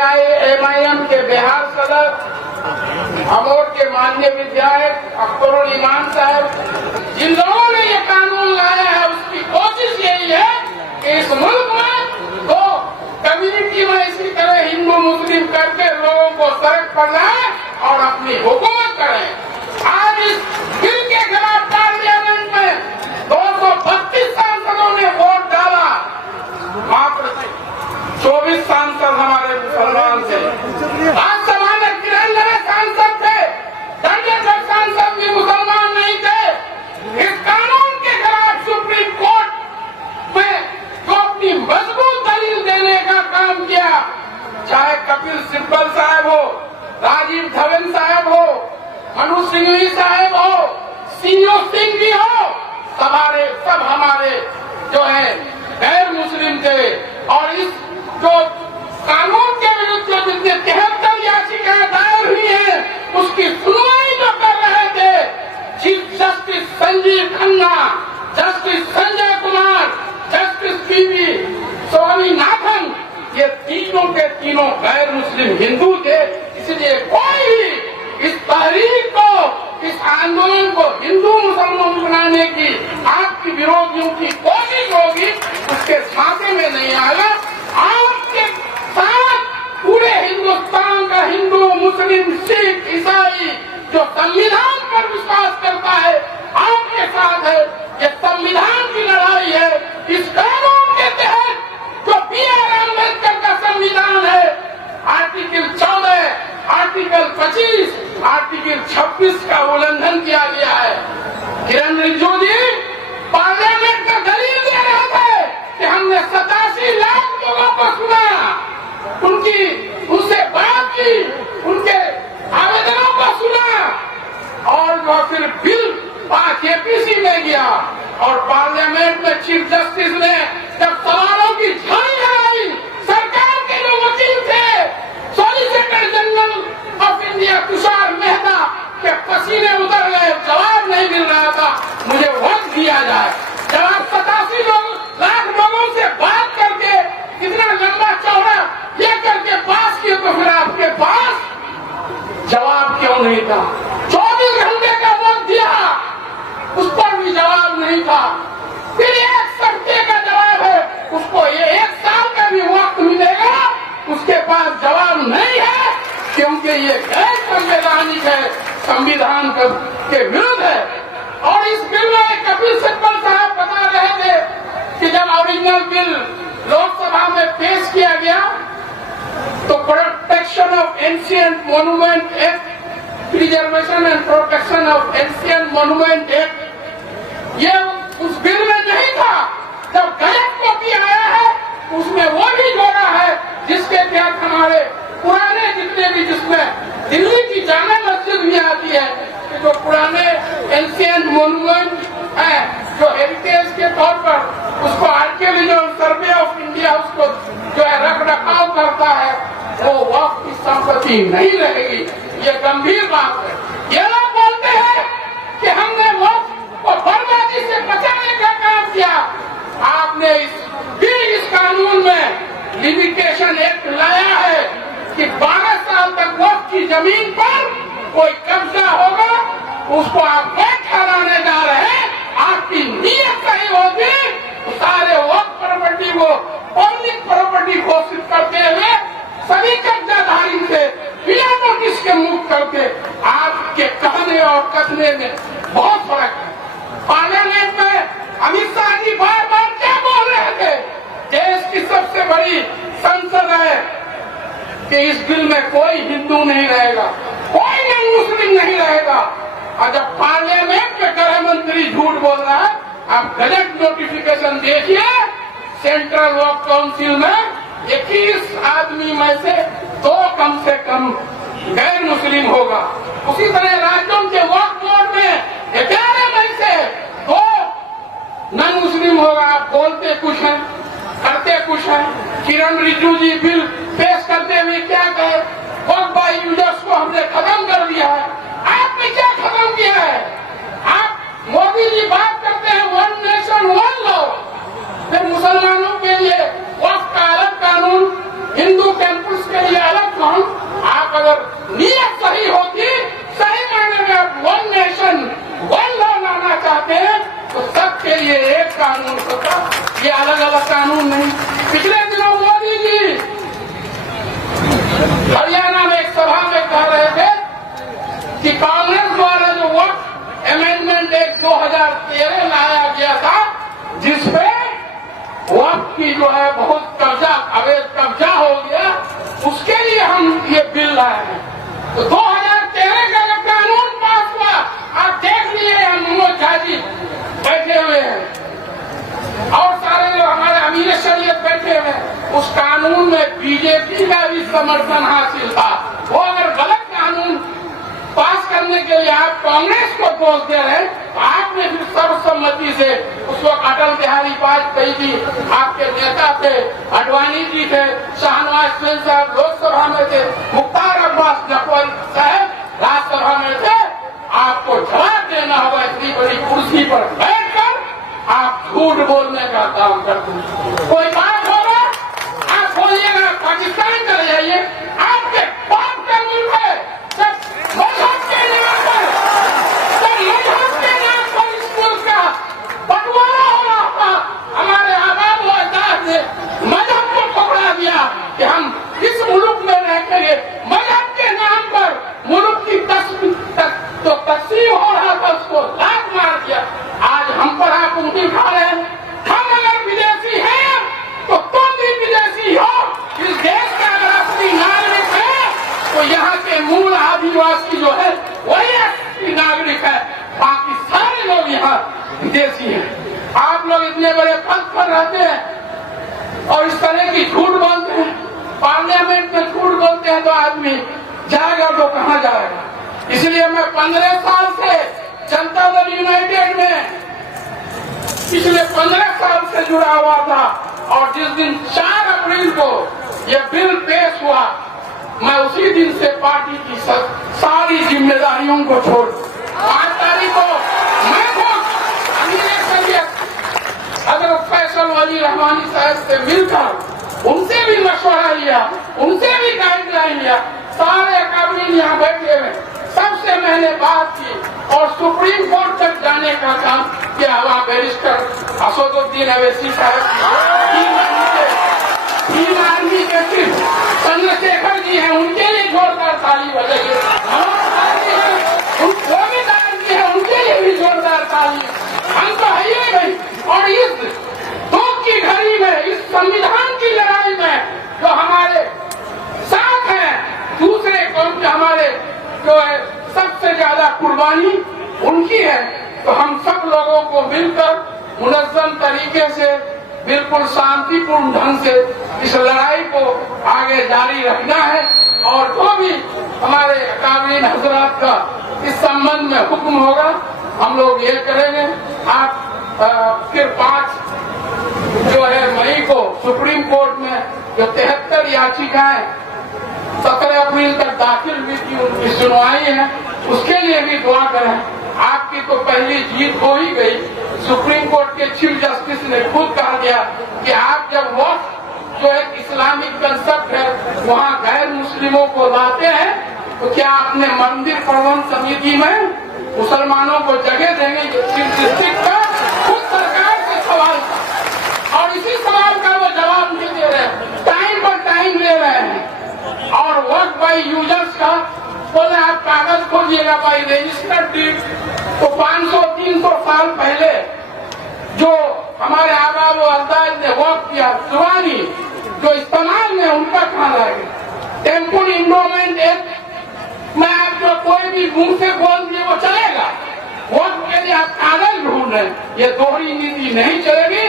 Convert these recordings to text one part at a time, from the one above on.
AIMIM के बिहार सदर, अमोट के माननीय विधायक अख्तरुल ईमान साहब, जिन लोगों ने ये कानून लाया है, उसकी कोशिश यही है कि इस मुल्क में दो कम्युनिटी में इसी तरह हिंदू मुस्लिम करके लोगों को सड़क पर लाए और अपनी हुकूमत करें। आज इस बिल के खिलाफ पार्लियामेंट में 232 सांसदों ने वोट डाला, मात्र 24 सांसद हमारे मुसलमान थे। राज्यसभा में 93 सांसद थे, दर्जन सांसद भी मुसलमान नहीं थे। इस कानून के खिलाफ सुप्रीम कोर्ट में जो अपनी मजबूत दलील देने का काम किया, चाहे कपिल सिब्बल साहब हो, राजीव धवन साहब हो, मनु सिंघवी साहब हो, सीओ सिंह जी हो, सब हमारे जो है गैर मुस्लिम थे। और इस जो कानून के विरुद्ध जो जितने 73 याचिकाएं दायर हुई हैं, उसकी सुनवाई जो कर रहे थे chief justice Sanjeev Khanna, justice Sanjay Kumar, justice PV Swaminathan, ये तीनों के तीनों गैर मुस्लिम हिंदू थे। इसलिए कोई भी इस तहरीक को, इस आंदोलन को हिंदू मुसलमान बनाने की आपकी विरोधियों की कोशिश होगी, उसके छाते में नहीं आएगा। आपके साथ पूरे हिंदुस्तान का हिंदू मुस्लिम सिख ईसाई जो संविधान पर विश्वास करता है, आपके साथ है। ये संविधान की लड़ाई है। इस कानून के तहत जो B.R. अम्बेडकर का संविधान है, आर्टिकल 14, आर्टिकल 25, आर्टिकल 26 का उल्लंघन किया गया है। किरण रिजिजू जी पार्लियामेंट में दलील दे रहे थे कि हमने 87 लाख लोगों को सुना, उनसे बात की, उनके आवेदनों को सुना, और जो फिर बिल पास APC में गया और पार्लियामेंट में चीफ जस्टिस ने जब सवालों की झाड़ी लगाई, सरकार के जो वकील थे, solicitor general of India Tushar Mehta के पसीने उतर गए, जवाब नहीं मिल रहा था। मुझे वक्त दिया जाए। जब आप 87 लाख लोगों से बात करके इतना लंबा चौड़ा ये करके पास किए, तो फिर आपके पास जवाब क्यों नहीं था? 24 घंटे का वक्त दिया, उस पर भी जवाब नहीं था। फिर 1 सप्ताह का जवाब है, उसको ये 1 साल का भी वक्त मिलेगा, उसके पास जवाब नहीं है, क्योंकि ये गैर संवैधानिक है, संविधान के विरुद्ध है। और इस बिल में कपिल सिब्बल साहब बता रहे थे कि जब ओरिजिनल बिल लोकसभा में पेश किया गया, तो protection of ancient monument act, preservation and protection of ancient monument act, ये उस बिल में नहीं था। जब गलत कॉपी आया है, उसमें वो भी जोड़ा है जिसके तहत हमारे पुराने जितने भी, जिसमें दिल्ली की जामा मस्जिद भी आती है, कि जो पुराने एंशिएंट मॉन्यूमेंट है, जो हेरिटेज के तौर पर उसको आर्कियोलॉजिकल सर्वे ऑफ इंडिया उसको जो है रख रखाव करता है, वो वक्त की संपत्ति नहीं रहेगी। ये गंभीर बात है। ये लोग बोलते हैं कि हमने वक्त को बर्बादी से बचाने का काम किया। आपने इस कानून में लिमिटेशन एक्ट लाया है कि 12 साल तक वक्त की जमीन पर कोई कब्जा होगा, उसको आप वक्त ठहराने जा रहे हैं। आपकी नीयत सही होगी तो सारे वक्त प्रॉपर्टी को पब्लिक प्रॉपर्टी घोषित करते हुए सभी कब्जाधारी से बिना नोटिस के मुक्त करके, आपके कहने और कथने में बहुत फर्क है। पार्लियामेंट में अमित शाह जी बार बार क्या बोल रहे थे? देश की सबसे बड़ी संसद है कि इस बिल में कोई हिंदू नहीं रहेगा, कोई नॉन मुस्लिम नहीं रहेगा। और जब पार्लियामेंट में गृह मंत्री झूठ बोल रहा है, आप गजट नोटिफिकेशन देखिए, सेंट्रल वर्क काउंसिल में 21 आदमी में से 2 कम से कम गैर मुस्लिम होगा। उसी तरह राज्यों के वक्फ बोर्ड में 11 में से 2 नॉन मुस्लिम होगा। आप बोलते कुछ हैं, करते कुछ हैं। किरण रिजिजू जी बिल पेश करते हुए क्या कहे? वक्फ बाय यूजर्स को हमने खत्म कर दिया है। आपने क्या खत्म किया है? आप मोदी जी बात करते हैं 1 नेशन 1 लॉ, फिर मुसलमानों के लिए वक्फ का अलग कानून, हिंदू कैंपस के लिए अलग कौन, आप अगर नीयत सही होती, सही मायने में आप वन नेशन वन लॉ लाना चाहते हैं तो सबके लिए एक कानून होता, ये अलग अलग कानून नहीं। पिछले दिनों मोदी जी हरियाणा में एक सभा में कह रहे थे कि कांग्रेस द्वारा जो वक्त अमेंडमेंट एक्ट 2013 लाया गया था, जिसपे वक्त की जो है बहुत कब्जा, अवैध कब्जा हो गया, उसके लिए हम ये बिल लाए हैं। तो 2013 का जो कानून पास हुआ, आप देख लिए मनोज झा जी बैठे हुए हैं और सारे जो हमारे अमीर शरीयत बैठे हुए हैं, उस कानून में बीजेपी का भी समर्थन हासिल था। वो अगर गलत कानून पास करने के लिए आप कांग्रेस को दोष दे रहे हैं, तो आपने फिर सर्वसम्मति से, उस वक्त अटल बिहारी वाजपेयी जी आपके नेता थे, अडवाणी जी थे, शाहनवाज हुसैन साहब लोकसभा में थे, मुख्तार अब्बास नकवी साहब राज्यसभा में थे, आपको जवाब देना होगा। इतनी बड़ी कुर्सी पर बैठकर आप झूठ बोलने का काम करते हैं। कोई बात होगा आप बोलिएगा, पाकिस्तान चले जाइए, आपके बाप का मुल्क है, मजहब के नाम पर, मजहब के नाम पर इस मुल्क का बंटवारा हो रहा था। हमारे आबाद व अजदाद ने मजहब को ठुकरा दिया कि हम इस मुल्क में रहेंगे, मजहब के नाम पर मुल्क की तो तकसीम हो रहा था, उसको लात मार दिया। आज हम पर आप उंगली उठा रहे हैं। हम अगर विदेशी हैं तो तुम भी विदेशी हो। इस देश का अगर असली नागरिक है तो यहाँ के मूल आदिवासी जो है वही असली नागरिक है, बाकी सारे लोग यहाँ विदेशी हैं। आप लोग इतने बड़े पद पर रहते हैं और इस तरह की झूठ बोलते हैं, पार्लियामेंट में झूठ बोलते हैं, तो आदमी जाएगा तो कहाँ जाएगा। इसलिए मैं 15 साल से जनता दल यूनाइटेड में पिछले 15 साल से जुड़ा हुआ था, और जिस दिन 4 अप्रैल को यह बिल पेश हुआ, मैं उसी दिन से पार्टी की सारी जिम्मेदारियों को छोड़ 5 तारीख को मैं हजरत फैसल वली रहमानी साहब से मिलकर उनसे भी मशवरा लिया, उनसे भी गाइडलाइन लिया। सारे अकाबिरीन यहाँ बैठे हुए, सबसे मैंने बात की और सुप्रीम कोर्ट तक जाने का काम किया हुआ। बैरिस्टर असदुद्दीन अवैसी साहब, तीन आर्मी के चीफ चंद्रशेखर जी हैं, उनके लिए जोरदार ताली बजाइए। वो भी आर्मी है, उनके लिए भी जोरदार ताली। हम तो है ही नहीं। और इस दुख की घड़ी में, इस संविधान की लड़ाई में जो हमारे साथ हैं, दूसरे कौम के हमारे जो है सबसे ज्यादा कुर्बानी उनकी है। तो हम सब लोगों को मिलकर मुनज़्ज़म तरीके से, बिल्कुल शांतिपूर्ण ढंग से इस लड़ाई को आगे जारी रखना है। और जो भी हमारे अकाबिरीन हजरात का इस संबंध में हुक्म होगा, हम लोग ये करेंगे। आप फिर 5 जो है मई को सुप्रीम कोर्ट में जो 73 याचिकाएं 17 अप्रैल तक दाखिल हुई थी, उनकी सुनवाई है, उसके लिए भी दुआ करें। आपकी तो पहली जीत हो ही गई। सुप्रीम कोर्ट के चीफ जस्टिस ने खुद कहा दिया कि आप जब वक्त जो एक इस्लामिक कंसेप्ट है वहाँ गैर मुस्लिमों को लाते हैं, तो क्या अपने मंदिर प्रबंध समिति में मुसलमानों को जगह देंगे? चीफ जस्टिस का खुद सरकार से सवाल था और इसी सवाल का वो जवाब नहीं दे रहे, टाइम पर टाइम ले रहे हैं। और वर्क बाई यूजर्स का बोले आप कागज खोजिएगा बाई रजिस्टर्ड डीड, तो 500-300 साल पहले जो हमारे आबा व अजदाद ने वर्क किया, जुबानी जो इस्तेमाल में, उनका कहाँ रहेगा? टेम्पल इंडोमेंट एक्ट में आप जो कोई भी मुंह से बोल दिए वो चलेगा। वक्त के लिए आप कागज ढूंढ रहे हैं, ये दोहरी नीति नहीं चलेगी।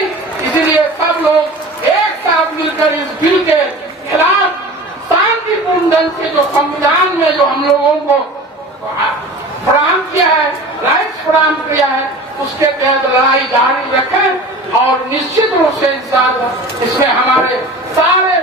इसीलिए सब लोग एक साथ मिलकर इस बिल के खिलाफ शांतिपूर्ण ढंग से, जो संविधान में जो हम लोगों को फराहम किया है, राइट्स फराहम किया है, उसके तहत लड़ाई जारी रखें। और निश्चित रूप से इसमें हमारे सारे